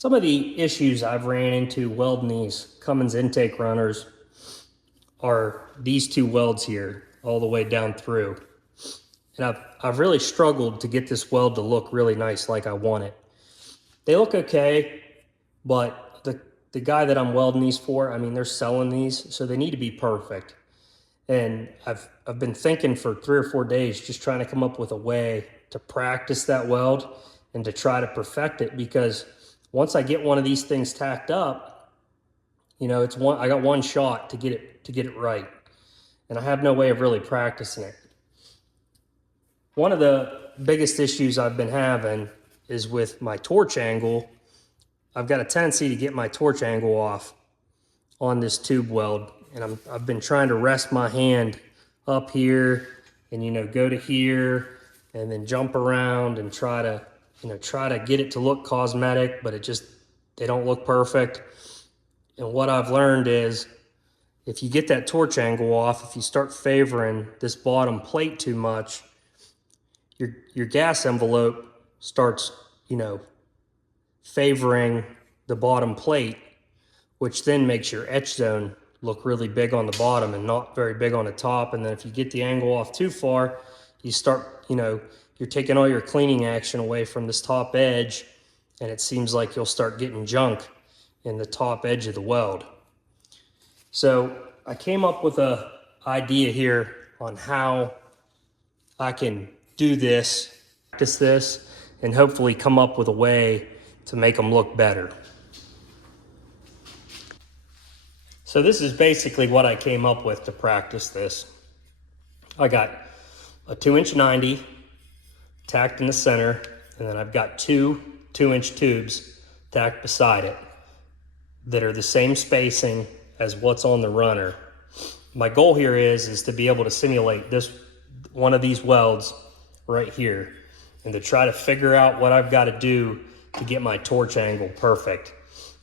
Some of the issues I've ran into welding these Cummins intake runners are these two welds here all the way down through. And I've really struggled to get this weld to look really nice like I want it. They look okay, but the guy that I'm welding these for, I mean, they're selling these, so they need to be perfect. And I've been thinking for 3 or 4 days, just trying to come up with a way to practice that weld and to try to perfect it, because once I get one of these things tacked up, you know, I got one shot to get it right. And I have no way of really practicing it. One of the biggest issues I've been having is with my torch angle. I've got a tendency to get my torch angle off on this tube weld, and I've been trying to rest my hand up here and, you know, go to here and then jump around and try to get it to look cosmetic, but they don't look perfect. And what I've learned is, if you get that torch angle off, if you start favoring this bottom plate too much, your gas envelope starts, you know, favoring the bottom plate, which then makes your etch zone look really big on the bottom and not very big on the top. And then if you get the angle off too far, you start, you know, you're taking all your cleaning action away from this top edge, and it seems like you'll start getting junk in the top edge of the weld. So I came up with an idea here on how I can do this, practice this, and hopefully come up with a way to make them look better. So this is basically what I came up with to practice this. I got a 2" 90 tacked in the center, and then I've got two 2" tubes tacked beside it that are the same spacing as what's on the runner. My goal here is to be able to simulate one of these welds right here, and to try to figure out what I've got to do to get my torch angle perfect,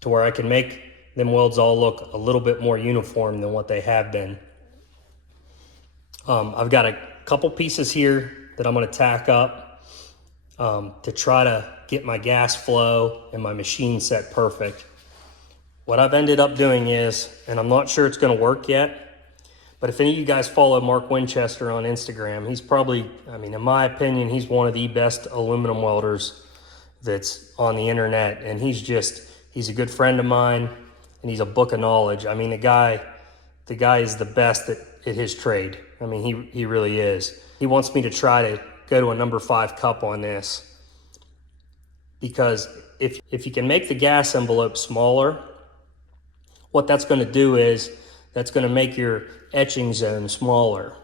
to where I can make them welds all look a little bit more uniform than what they have been. I've got a couple pieces here that I'm going to tack up to try to get my gas flow and my machine set perfect. What I've ended up doing is, and I'm not sure it's going to work yet, but if any of you guys follow Mark Winchester on Instagram, he's probably, I mean, in my opinion, he's one of the best aluminum welders that's on the internet. And he's a good friend of mine, and he's a book of knowledge. I mean, the guy is the best at his trade. I mean, he really is. He wants me to try to go to a number 5 cup on this, because if you can make the gas envelope smaller, what that's going to do is that's going to make your etching zone smaller.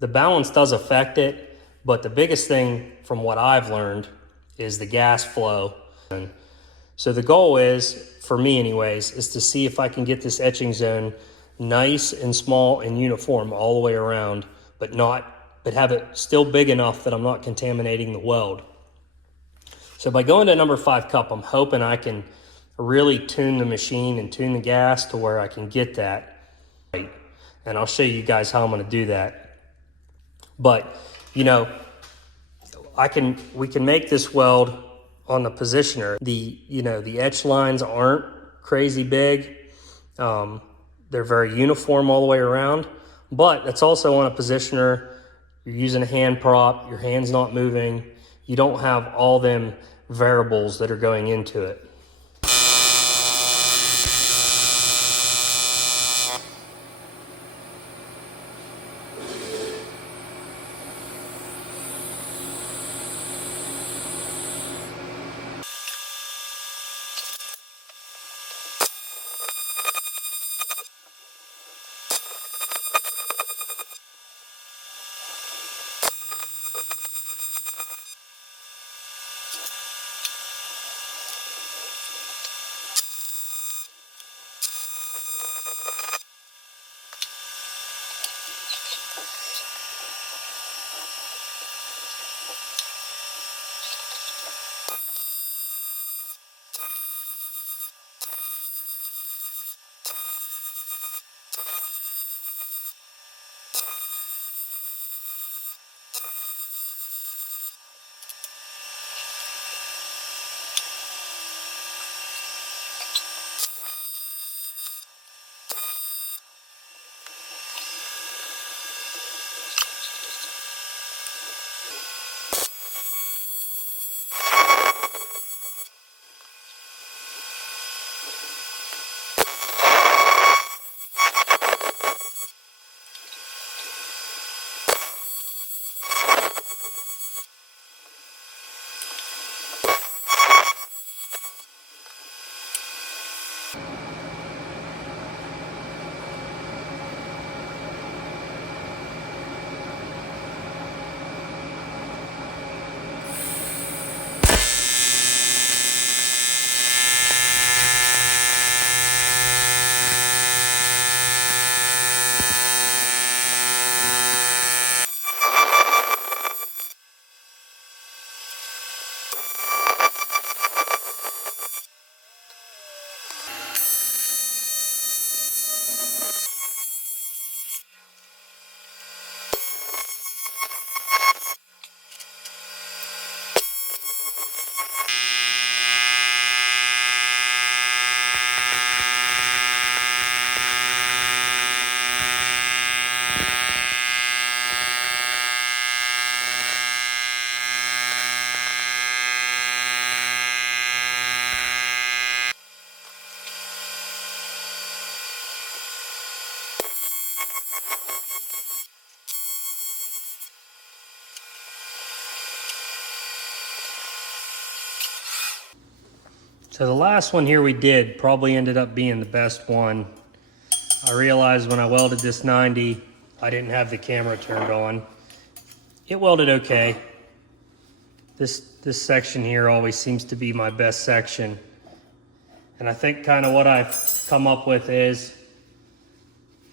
The balance does affect it, but the biggest thing from what I've learned is the gas flow. So the goal is, for me anyways, is to see if I can get this etching zone nice and small and uniform all the way around, but have it still big enough that I'm not contaminating the weld. So by going to number 5 cup, I'm hoping I can really tune the machine and tune the gas to where I can get that right. And I'll show you guys how I'm going to do that. But, you know, we can make this weld on the positioner. The etch lines aren't crazy big. They're very uniform all the way around, but it's also on a positioner. You're using a hand prop, your hand's not moving. You don't have all them variables that are going into it. So the last one here we did probably ended up being the best one. I realized when I welded this 90, I didn't have the camera turned on. It welded okay. This section here always seems to be my best section. And I think kind of what I've come up with is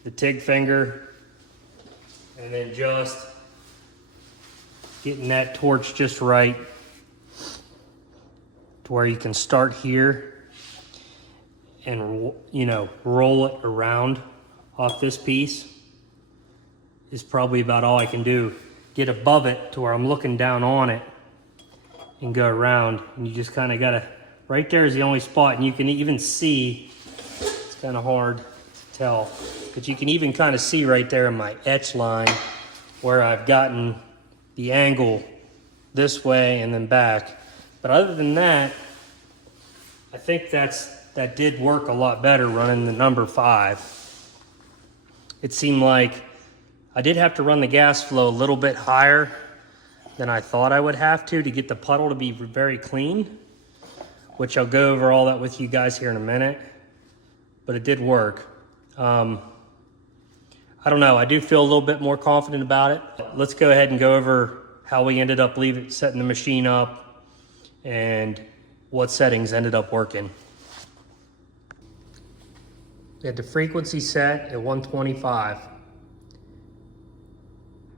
the TIG finger and then just getting that torch just right to where you can start here and, you know, roll it around off this piece is probably about all I can do. Get above it to where I'm looking down on it and go around, and you just kind of gotta, right there is the only spot, and you can even see, it's kind of hard to tell, but you can even kind of see right there in my etch line where I've gotten the angle this way and then back. But other than that, I think that did work a lot better running the number 5. It seemed like I did have to run the gas flow a little bit higher than I thought I would have to get the puddle to be very clean, which I'll go over all that with you guys here in a minute, but it did work. I don't know, I do feel a little bit more confident about it. Let's go ahead and go over how we ended up setting the machine up and what settings ended up working. We had the frequency set at 125.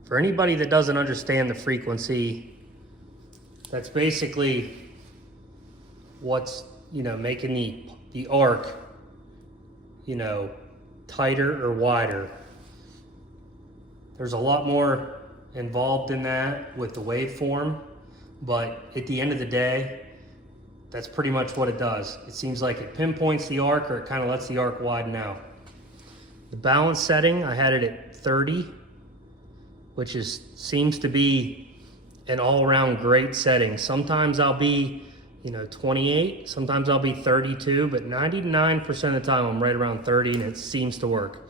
For anybody that doesn't understand the frequency, that's basically what's, you know, making the arc, you know, tighter or wider. There's a lot more involved in that with the waveform, but at the end of the day, that's pretty much what it does. It seems like it pinpoints the arc, or it kind of lets the arc widen out. The balance setting, I had it at 30, which seems to be an all-around great setting. Sometimes I'll be, you know, 28, sometimes I'll be 32, but 99% of the time I'm right around 30, and it seems to work.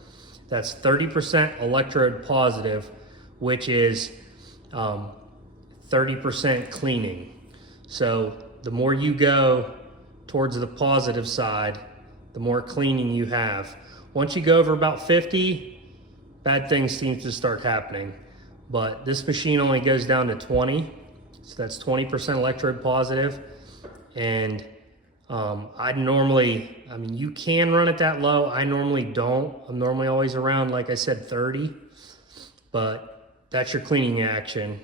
That's 30% electrode positive, which is 30% cleaning. So the more you go towards the positive side, the more cleaning you have. Once you go over about 50, bad things seem to start happening. But this machine only goes down to 20, so that's 20% electrode positive. And I mean, you can run it that low. I normally don't. I'm normally always around, like I said, 30, but that's your cleaning action.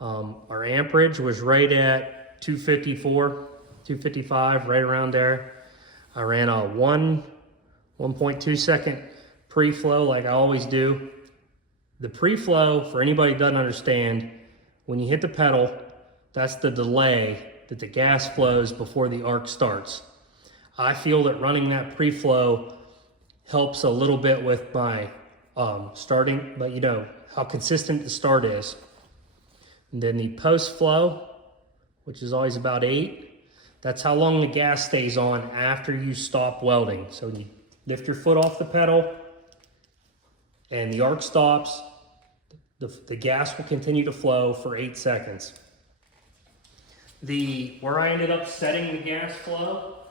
Our amperage was right at 254, 255, right around there. I ran a 1.2 second pre-flow like I always do. The pre-flow, for anybody who doesn't understand, when you hit the pedal, that's the delay that the gas flows before the arc starts. I feel that running that pre-flow helps a little bit with my starting, but you know how consistent the start is. And then the post-flow, which is always about 8, that's how long the gas stays on after you stop welding. So you lift your foot off the pedal and the arc stops, the gas will continue to flow for 8 seconds. Where I ended up setting the gas flow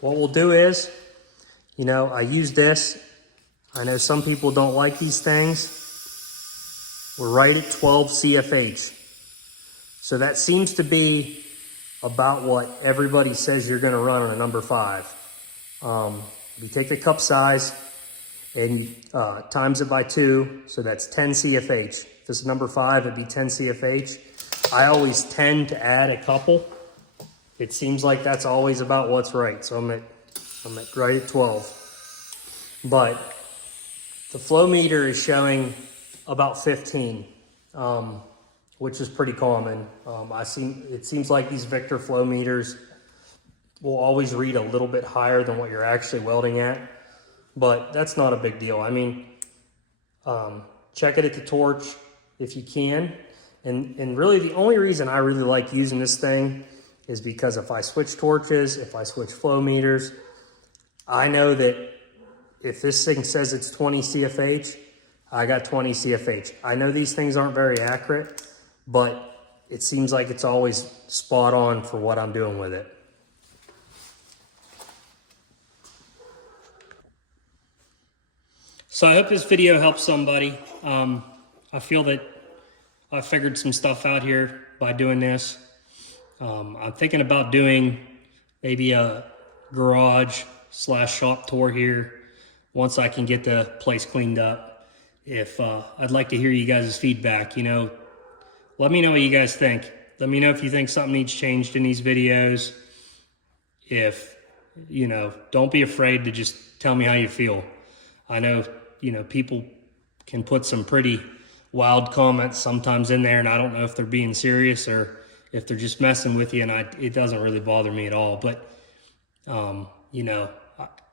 what we'll do is, you know, I use this. I know some people don't like these things. We're right at 12 CFH. So that seems to be about what everybody says you're gonna run on a number 5. You take the cup size and you times it by 2, so that's 10 CFH. If this is number 5, it'd be 10 CFH. I always tend to add a couple. It seems like that's always about what's right. So I'm at right at 12. But the flow meter is showing about 15, which is pretty common. It seems like these Victor flow meters will always read a little bit higher than what you're actually welding at, but that's not a big deal. I mean, check it at the torch if you can. And really the only reason I really like using this thing is because if I switch torches, if I switch flow meters, I know that if this thing says it's 20 CFH, I got 20 CFH. I know these things aren't very accurate, but it seems like it's always spot on for what I'm doing with it. So I hope this video helps somebody. I feel that I figured some stuff out here by doing this. I'm thinking about doing maybe a garage/shop tour here once I can get the place cleaned up. I'd like to hear you guys' feedback. You know, let me know what you guys think. Let me know if you think something needs changed in these videos. If, you know, don't be afraid to just tell me how you feel. I know, you know, people can put some pretty wild comments sometimes in there, and I don't know if they're being serious or if they're just messing with you, and it doesn't really bother me at all. But, you know,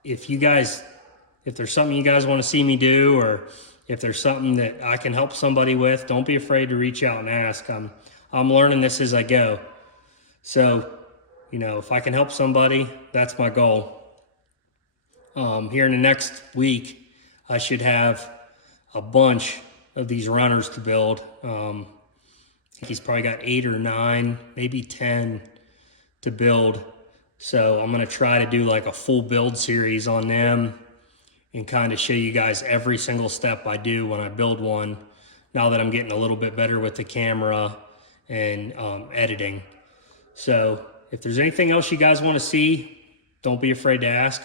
if there's something you guys want to see me do, or if there's something that I can help somebody with, don't be afraid to reach out and ask. I'm learning this as I go. So, you know, if I can help somebody, that's my goal. Here in the next week, I should have a bunch of these runners to build. I think he's probably got 8 or 9, maybe 10 to build. So I'm gonna try to do like a full build series on them and kind of show you guys every single step I do when I build one, now that I'm getting a little bit better with the camera and editing. So if there's anything else you guys want to see, don't be afraid to ask.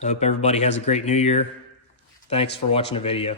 I hope everybody has a great new year. Thanks for watching the video.